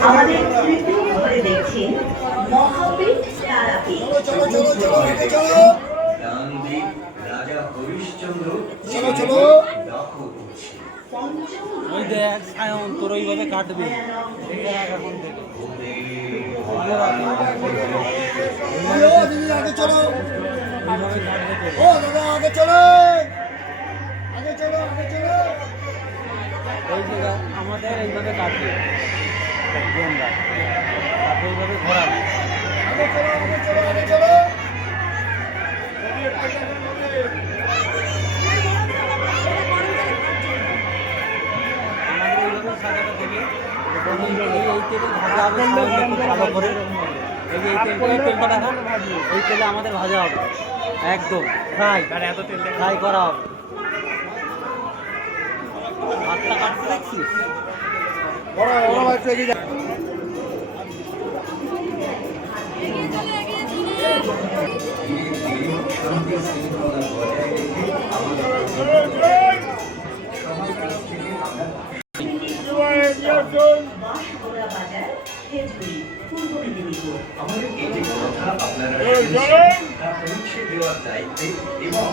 আমাদের তৃতীয় ঘরে দেখছেন মহাপীঠ তারাপীঠ। গান্ধী রাজা হরিশ্চন্দ্র ওই দেখ সায়ন তোর ওইভাবে কাটবে এখন থেকে আগে চলো এইভাবে কাটবে ও দাদা আগে চলো আগে চলো আগে চলো এই জায়গা আমাদের এইভাবে কাটবে আমরা তারপর এইভাবে ঘোরাবে আগে চলো আগে চলো আগে চলো আমাদের এইভাবে সাজাটা থেকে এই তেলে ভাজা হবে সায়নটা খুব ভালো করে এই যে এই তেলটা দেখো এই তেলে আমাদের ভাজা হবে একদম ফ্রাই এত তেল ফ্রাই করা হবে ভাতটা কাটতে দেখছিস বড় বড় বাচ্চা এগিয়ে যা শান্তি শৃঙ্খলা বজায় রেখে আমাদের বাঁশগোড়া বাজার, খেজুরি, পূর্ব মেদিনীপুর। আমাদের এই যে কথা আপনারা তা পৌঁছে দেওয়ার দায়িত্বে এবং